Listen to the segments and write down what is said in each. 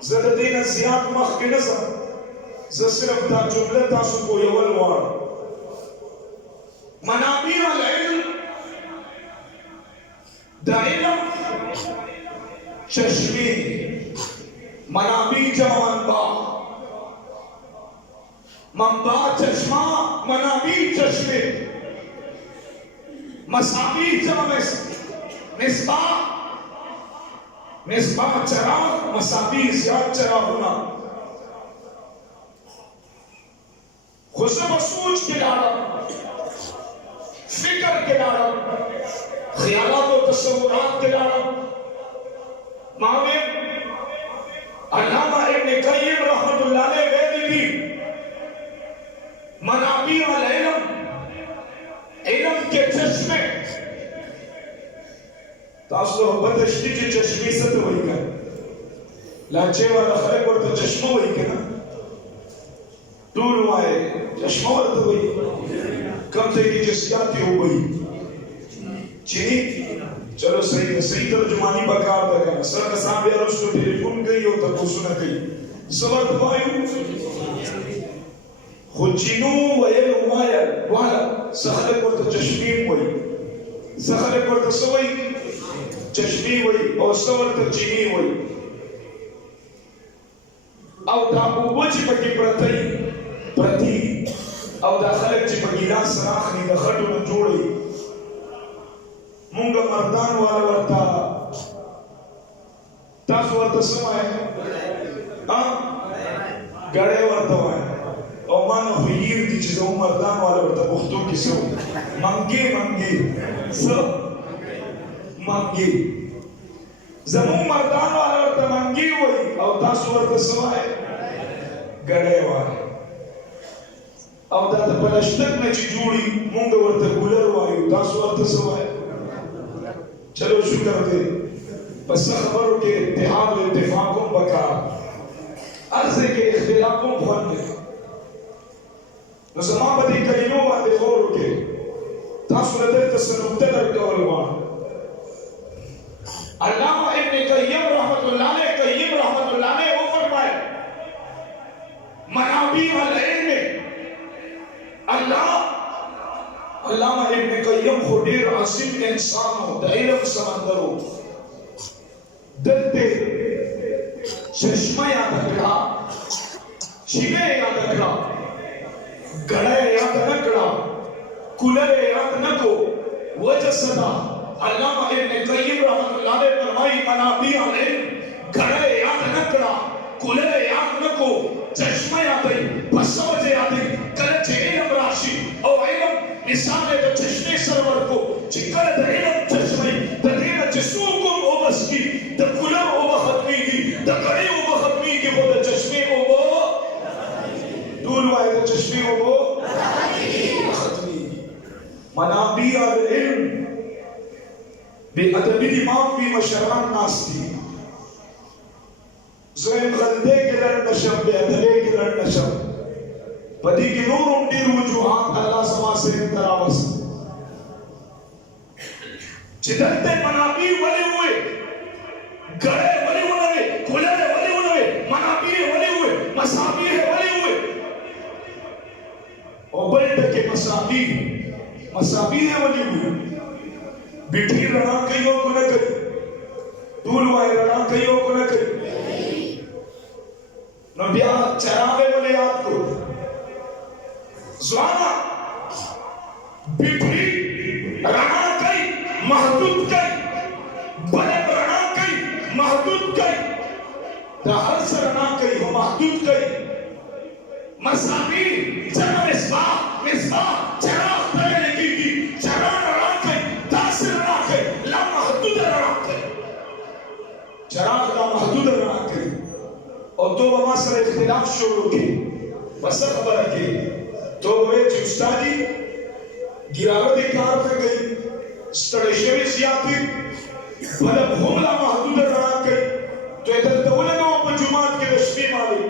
زددين زياد مخ نظر زصرف دا جملة تاسو کو یول وار منابع العلم دا علم چشمی منابع جمع منبع چشمہ منابع چشمے مصابیح جمع مصباح چراغ مصابیح زیاد چراغ ہونا خصوص سوچ کے لارا فکر کے لارا خیالات و تصورات کے لارا معاویر علامہ ابن قیم رحمت اللہ علیہ ویدی بھی منابع العلم علم کے چشمے تاسو بدشتی چې چشمې څه ته وایي کنه لاچې والا خلک ورته چشمه وایي کنه ټول وایي چشمه ورته وایي کوم ځای کې چې سیاتي وایي چینی چلو صحیح ترجمانی پکار ده کنه سره صاحب یې رسو ټلیفون کوي او تاسو نه کوي صبر وایو خو چینو ویل وایل والا خلک ورته چشمې وایي خلک ورته څه وایي چشمی وی او سور تا چینی وی او دا اوبو چی پکی پرتی او دا خلق چی پکی دا سراخنی دا خطو نا جوڑی مونگا مردان والا ورطا تاسو ورطا سمائے گڑے ورطا وائے او مانا خییر دی چیزا مردان والا ورطا بختو کی سو منگی سب منگی زمون مردان والا ورطا منگی ہوئی او تاسو ورطا سوائے گڑے والا او دا تا پلشتک نچی جوڑی مونگا ورطا گولر وائی تاسو ورطا سوائے چلو شکر دے بس خبرو کے اتحاد و اتفاقوں بکا عرضے کے اختلافوں بھون دے نظمان بدی کلینوں باندے خورو کے تاسو ردر تسنکتے در کولوان علامہ ابن قیم رحمت اللہ علیہ وہ فرمائے منابع العلم علامہ ابن قیم خودیر عظیم انسان ہو دا علم سمندر ہو دلتے چشمہ یاد اکڑا چینے یاد اکڑا گڑے یاد نکڑا کولر یاد نکو وجہ صدا علامہ ابن قیم رحمت اللہ علیہ فرمائی منابع العلم گھڑے یاد نکڑا کولر یاد نکو چشمہ یادی بس وجہ یادی کلچ علم راشی او علم نسان دا چشمے سرور کو چکر دا علم چشمے دا دینا چسوکم او بس کی دا کولر او بختمی کی دا گھڑے او بختمی کی وہ دا چشمے او دول وائے دا چشمے او بختمی منابع العلم بے ادبی امام بھی مشران ناس تھی زویم غلدے کے لڑ نشب بے ادبے کے لڑ نشب پدی کی نور امدیر وجوہات اللہ سما سے انتراوس چدلتے منابع ولی ہوئے گڑے ولی ہوئے کھلے ولی ہوئے منابع ولی ہوئے مصابیح ولی ہوئے اور بلد کے مصابیح ولی ہوئے بیٹھی رڑا کئیوں کو نہ کری دول وائے رڑا کئیوں کو نہ کری نو بیا چراغے والے یاد کو زوانا بیٹھی رڑا کئی محدود کئی بلے رڑا کئی محدود کئی دا ہر سے رڑا کئی ہو محدود کئی مصابیح جنہ مصباح چراغ پہلے لگی گی چراغ چراغ لا محدود رہا کری اور تو بما سر اختلاف شروع کی بس خبر کی تو وہ چی استادی گراوت کار پر گئی ستڑے شوی سیاتی بلب حملہ محدود رہا کری تو ادھر دولگا اپا جماعت کے رشمی مالی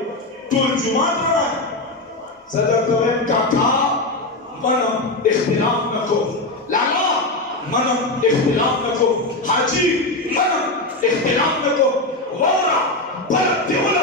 تو جماعت رہا ہے صدر دویم کاکا منم اختلاف نکو لالا منم اختلاف نکو حاجی منم اختلاف نکو وورا بلد دیولا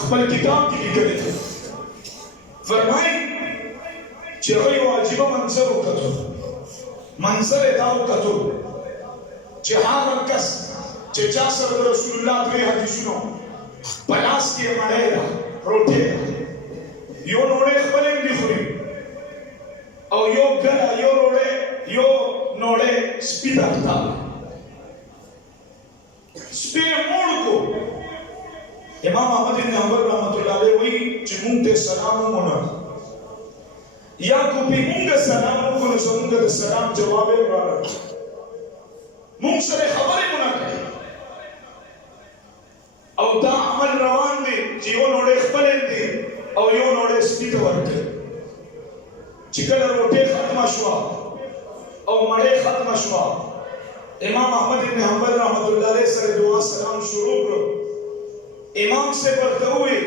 خپل کتاب کې لیکلی فرمایي چې هغه یو عجیبه منظر وکتو منظر یې دا وکتو چې هغه کس چې چا سره د رسول الله دوی حدیثونو په لاس کې یې مړۍ ده روټۍ ده یو نوړی خپل هم دي خوري او یو ګله یو نوړی سپي ته اخته سپي یې موړ کو امام احمد بن حنبل رحمت الله علیه وایي چې موږ ته سلام ومونه یا کو په موږ سلام وکړو زموږ د سلام جواب یې راغی موږ سره خبرې مونږ کوي او دا عمل روان دی چې یو نوړی خپل دی او یو نوړی سپي ته ورکړي چې کله روټۍ ختمه شوه او مړۍ ختمه شوه امام احمد بن حنبل رحمت الله علیه سره دعا سلام شروع کړو امام سے ورته وویل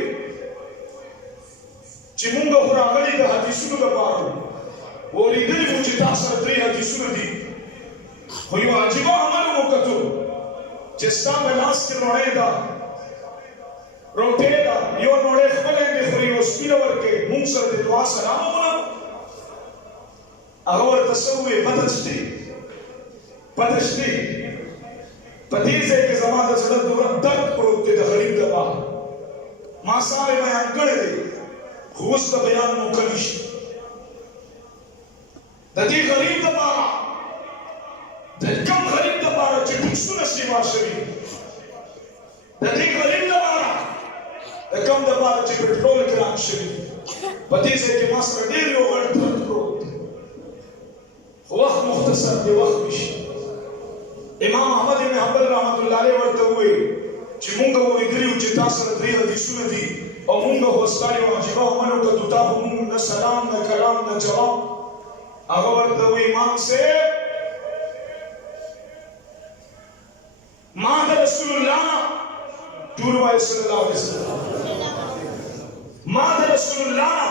چې مونږ خو راغلي د حدیثونو لپاره ولیدلي مو چې تا سره 3 حدیثونه دي خو یو عجیبه عمل مو وکړو چې ستا په لاس کې نوړۍ ده روټۍ ده یو نوړی خپل دی خوري یو سپي له ورکړې مونږ سره د دعا سلام وکړه هغه ورته څه وویل پته شته په دې ځای کې زما د زړه دومره درد پروت دی د غریب دپاره ما ساره بیان کړی دی خو اوس د بیان موقع نشته د دې غریب دپاره د کوم غریب دپاره چې ټکسونه سیوا شوي د دې غریب دپاره د کوم دپاره چې پټرول ګران شوي په دې ځای کې ما سره ډېر یو غټ درد پروت دی خو وخت مختصر دی وخت نشته امام احمد بن حنبل رحمت الله علیه ورته وویل چې مونږ ولیدلي وو چې تا سره 3 حدیثونه دي او مونږ خو ستا یو عجیبه عمل وکړو تا خو مونږ نه سلام نه کلام نه جواب هغه ورته وویل امام صاحب ما د رسول الله ټول وایي صلی الله علیه وسلم ما د رسول الله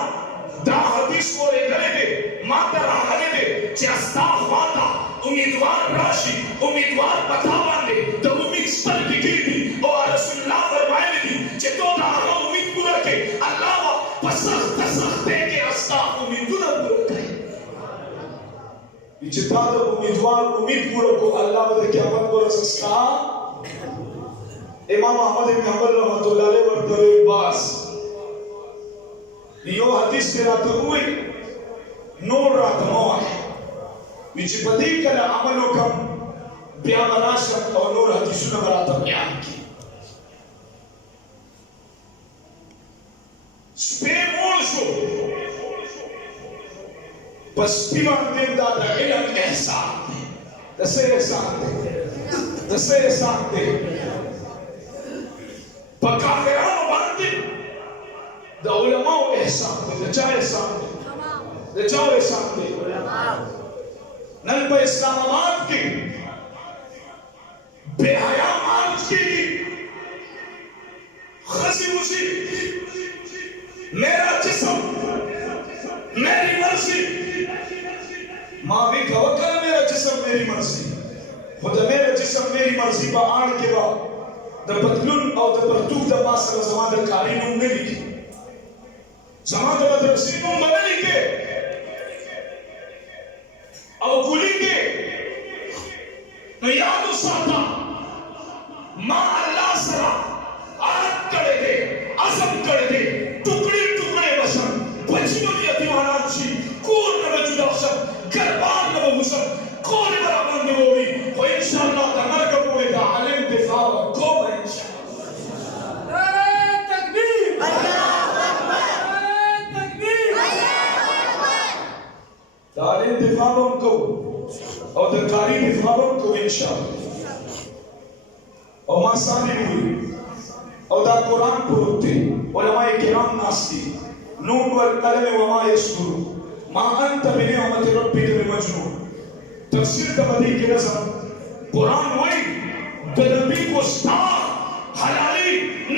دا حدیث اورېدلی دی ما ته راغلی دی چې ستا خواته امیدوار راشي امیدوار پتا باندې د امید سترګې کېږي او رسول الله فرمایلی دي چې تو د هغه امید پوره کړې الله به په سخته سختۍ کې ستا امیدونه پوره کړي چې تا د امیدوار امید پوره کړو الله به د قیامت په ورځ ستا امام احمد بن حنبل رحمت الله علیه ورته وویل بس یو حدیث کې راته وویل نور راته مه وایه وی چې په دې کله عمل وکړم بیا به راشم او نور حدیثونه به راته بیان کړي سپی موړ شو په سپي باندې دا د علم احسان دی د څه احسان دی د څه احسان دی په کافرانو باندې د علماو احسان دی د چا احسان دی د چا احسان دی نن په اسلام آباد کې بے حیا مارچ کېږي ښځې وځي میرا جسم میری مرضی ما بھی کہا کر میرا جسم میری مرضی خدا میرا جسم میری مرضی با آن کے با دا پتلون او دا پرتوک دا پاسر زمان دا کاری نوم نلی کی زمان دا مدرسی نوم بنلی کے او گلی کے نو یادو ساتا ما اللہ سرا عادت کڑے دے عظم کڑے دے ٹکڑی ٹکڑے بشن بچنوں نے یتیمانات شی کور نہ جدا شن گربان نہ وسن کور برابر نہ ہوئی و انشاءاللہ تمرگ پورے دا عالم دفاع کو انشاءاللہ تکبیر اللہ اکبر تکبیر اللہ اکبر عالم دفاع کو او د کاری دفاع کو انشاءاللہ او ما سامنے ہوئی او دا قرآن پروتے علماء کرام ناستی نون والقلم وما يسطرون ما انت بنعمت ربك بمجنون تفسیر تبدی کے نظر قرآن وہی دنبی کو ستا حلالی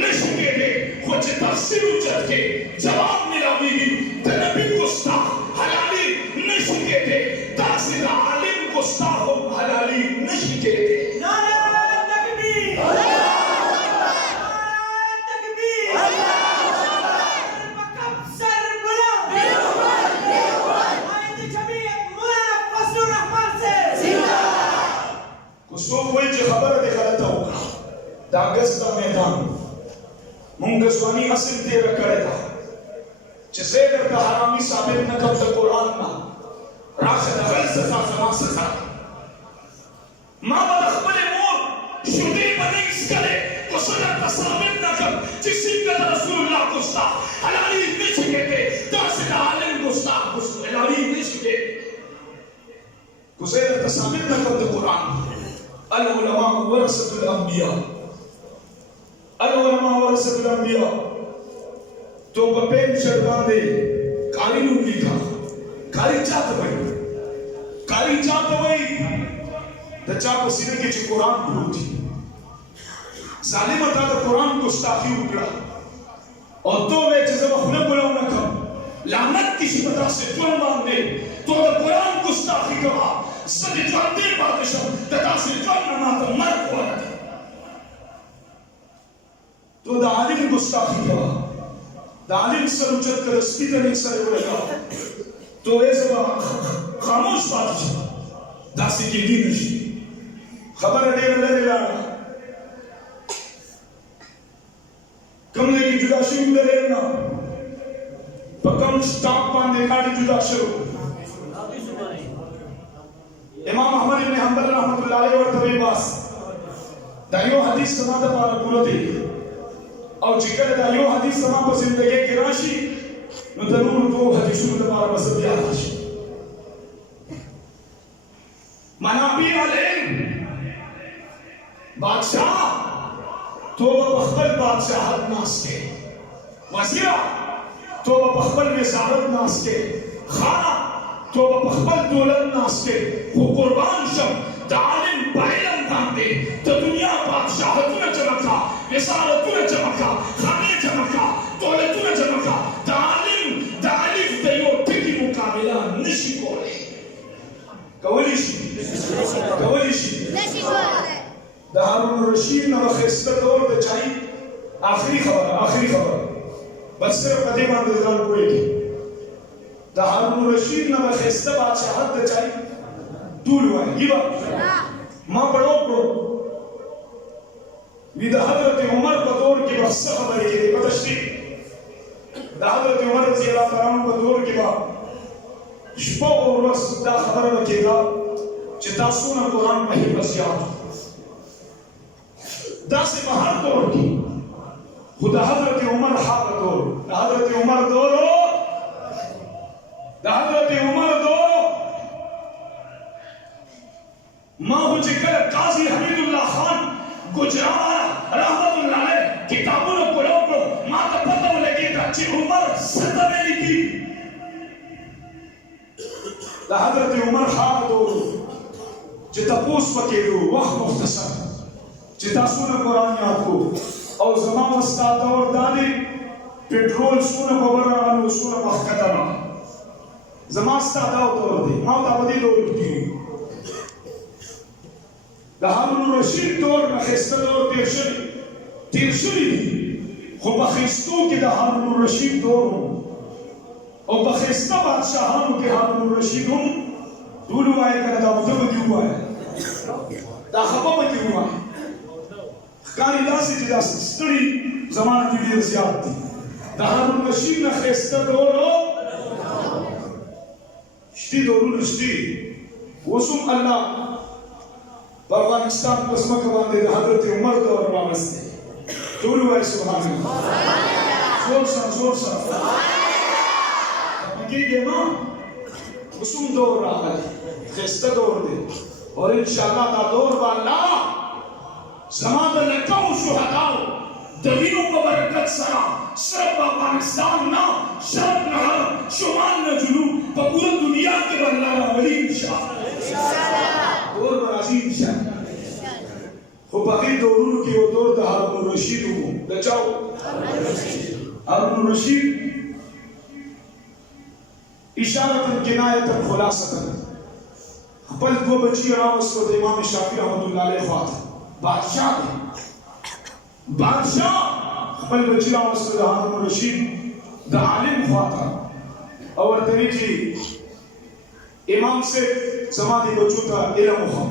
نشکے دے خوچ تفسیر اچھت کے جواب ملاوی گی دنبی کو ستا حلالی نشکے دے تاثیر عالم کو ستا حلالی نشکے دے نعرہ تکبیر اللہ اکبر تکبیر اللہ دا گز دا میدان مونږ ځواني اصل تیر کړی دا چې زه درته حرامي ثابت نه کړم د قرآن نه راشه د غل سزا زما سزا ما به د خپلې مور شیدې به نه ایستلې خو زه درته ثابت نه کړم چې څنګه د رسول الله ګستاخ حلالي نه شي کېدی داسې د عالم ګستاخ حلالي نه شي کېدی خو زه درته ثابت نه کړم د قرآن العلماء ورثة الأنبياء العلماء ورثة الأنبياء تو په پین شر باندې کالی نوم لیکا کالی چاته وای د چا په سینه کې چې قرآن پروت دی ظالم تا د قرآن ګستاخي وکړه او تو وې چې زه به خوله بولاو نه کړم لعنت دې شي په داسې ژوند باندې تو د قرآن ګستاخي کوه زه دې ژوندی پاتې شم د داسې ژوند نه ماته مرګ غوره دی تو د عالم ګستاخي کوه د عالم سر اوچت کړه سپي ته نیک سره ولګا تو یې زه خاموش پاتې شم داسې کېدی نه شي خبره ډېره لرې لاړه کوم ځای کې جدا شوي د ریل نه په کوم سټاپ باندې ګاډي جدا شوی امام احمد ابن حنبل رحمت الله علیه ورته وایي بس دا یو حدیث زما دپاره پوره دی او چې کله دا یو حدیث زما په زندګۍ کې راشي نو د نورو دوو حدیثونو دپاره به زه بیا راشي منابع العلم بادشاہ تو به خپل بادشاہت ناست کې وزیره تو به خپل وزارت ناست کې خانه تو به خپل دولت ناست کې خو قربان شم د عالم په علم باندې د دنیا بادشاہتونه جمع کړه وزارتونه جمع کړه خانې جمع کړه دولتونه جمع کړه د عالم د الف د یو ټکي مقابله نشي کولی کولی شي د هارون الرشید نه ښایسته دور د چای آخري خبره بس صرف په دې باندې ځان پوهېږي د هارون الرشید نه ښایسته بادشاهت د چای ټول وایي ما پڑھو وی د حضرت عمر په دور کې به څه خبرې کېدې په تشریح د حضرت عمر رضی الله تعالی عنہ په دور کې به شپه او ورځ دا خبره به کېده چې تاسو نه قرآن په حفظ یاد داسې په هر دور کې خو د حضرت عمر هغه دور د حضرت عمر دور ما هو چې کله قاضي حمید الله خان ګجرات رحمت الله علیه کتابونه پلوکو ما ته پته ولګېده چې عمر څه ته ویل کېږي د حضرت عمر هغه دور چې تپوس وکړو وخت مختصر چې تاسو نه قرآن یاد کو او زما وستا دور دادی پټرول څونه په ورانو څونه مخکته زما ستا دور دی ما ته په دې دور کې د هارون الرشید دور نه ښایسته دور تیر شوي دي خو په ښایستو کې د هارون الرشید دور او په ښایسته بادشاهانو کې هارون الرشید هم ټول وایي که دا اوږده به دې ووایه دا خفه به دې ووایه ښکاري داسې چې داسې ستړي زما نه دې ډېر زیات دي د هارون الرشید نه ښایسته دور شتي دورونه شتي اوس هم الله په افغانستان په ځمکه باندې د حضرت عمر دور راوستی ټول وایي سبحان الله زور سره کېږي نو اوس هم دور راغلی ښایسته دور دی او انشاءالله دا دور به الله زما د لکو شهداو د وینو په برکت سره صرف افغانستان نه شرق نه غرب شمال نه جنوب په پوره دنیا کې به الله راولي انشاءالله دور به راځي انشاءالله خو په دې دورونو کې یو دور د هارون الرشید و د چا هارون الرشید اشارة کنایة خلاصة خپل دو بچی راوستو د امام شافعي رحمت الله علیه خواته بادشاہ خپل بچی راوستو د هارون الرشید د عالم خواته او ورته ویل چې امام سے زما دې بچو ته علم وښیم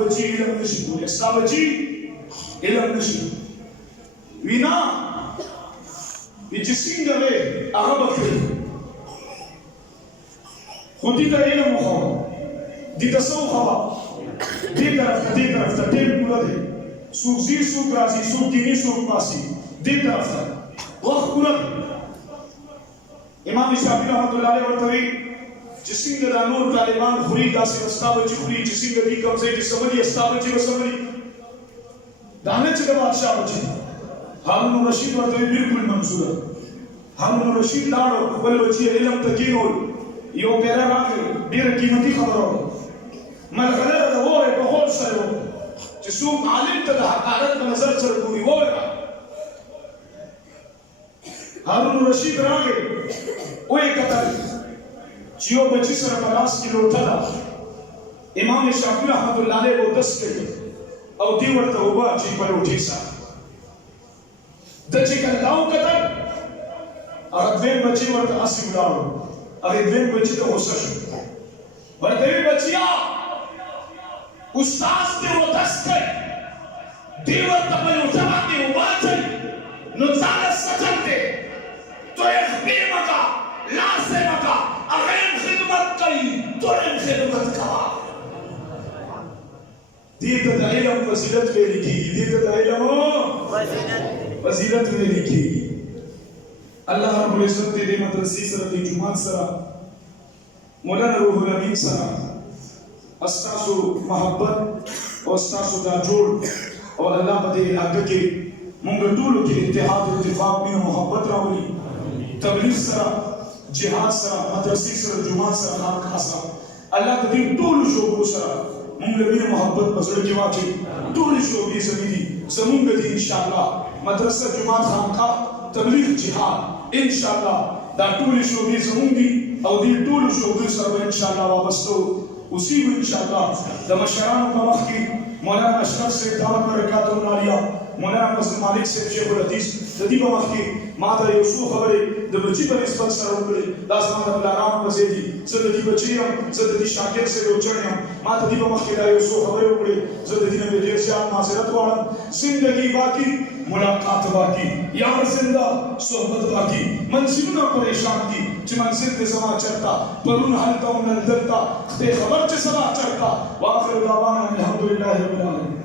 بچی علم نشي کولی استا بچی علم نشي وینا چې څنګه به هغه بکړي خو دې ته علم خو دې تاسو خو دې طرف ته ټیم پوره دی سوق زی سوق راځي سوق کینی سوق پاسي دې طرف ته وخت پوره امام شافعي رحمتullah علیه ورته وی چې څنګه د نور طالبان خوري داسې استا بچي خوري چې څنګه دې کمزې چې سمري استا بچي وسمري دانه چې د بادشاہ بچي هارون رشید ورته بالکل منظور هارون رشید لاړو خپل بچي علم ته کینول یو پیرا راغی ډیره قیمتي خبره ملغلره د وره په هول سره چې څوک عالم ته د حقارت په نظر سره ګوري وره هارون رشید راغی وې کتل چې یو بچی سره په لاس کې لوټه ده امام شافعي رحمت الله علیه وو دس کړي او دی ورته وبا چې په لوټي سره د چې کله داو کتل هغه دویم بچی ورته اسی ولاړو هغه دویم بچی ته غوسه شو ورته وی بچیا استاد دې ودس کړي دی ورته په لوټه باندې وباچي نو ځان سچته تو یې خپل مکا لاس یې مکا اغیم خدمت کئی تورم خدمت کوا دیتا دا علم فضیلت میں لکھی گی دیتا دا علم فضیلت میں لکھی گی اللہ رب العزت دے مدرسی سره دی جماعت سره مولانا روح الامین سره استاسو محبت او استاسو دا جوړ او الله په دې علاقه کې مونږ ټول کې اتحاد او اتفاق مینه محبت راولي تبلیغ سره جهاد سره مدرسې سره جماعت سره خانقاه سره الله دې ټول شوبو سره موږ له محبت په زړه کې واچي ټول شوبې زمینی زمونږ دې ان شاء الله مدرسه جماعت خانقاه تبلیغ جهاد ان شاء الله دا ټول شوبې زمونږ دي او دې ټول شوبو سره ان شاء الله وابستو اسی ان شاء الله د مشرانو په وخت کې مولانا اشرف سے دعوت برکات العالیہ مولانا مسلم مالک سے شیخ الحدیث د دې په وخت کې ما ته یو څو خبرې د بچی په نسبت سره وکړې دا زما د پلانام په ځای دي زه د دې بچی یم زه د دې شاګرد سره یو چڼ یم ما ته دې په وخت کې دا یو څو خبرې وکړې زه د دې نه ډېر زیات معذرت غواړم زندگی باقی ملاقات باقی یار زندہ صحبت باقی منزلونه پریشان دي چې منزل ته سما چرتا پرون حالت او نن دلتا ته خبر چې سما چرتا واخر دعوانا الحمدلله رب العالمین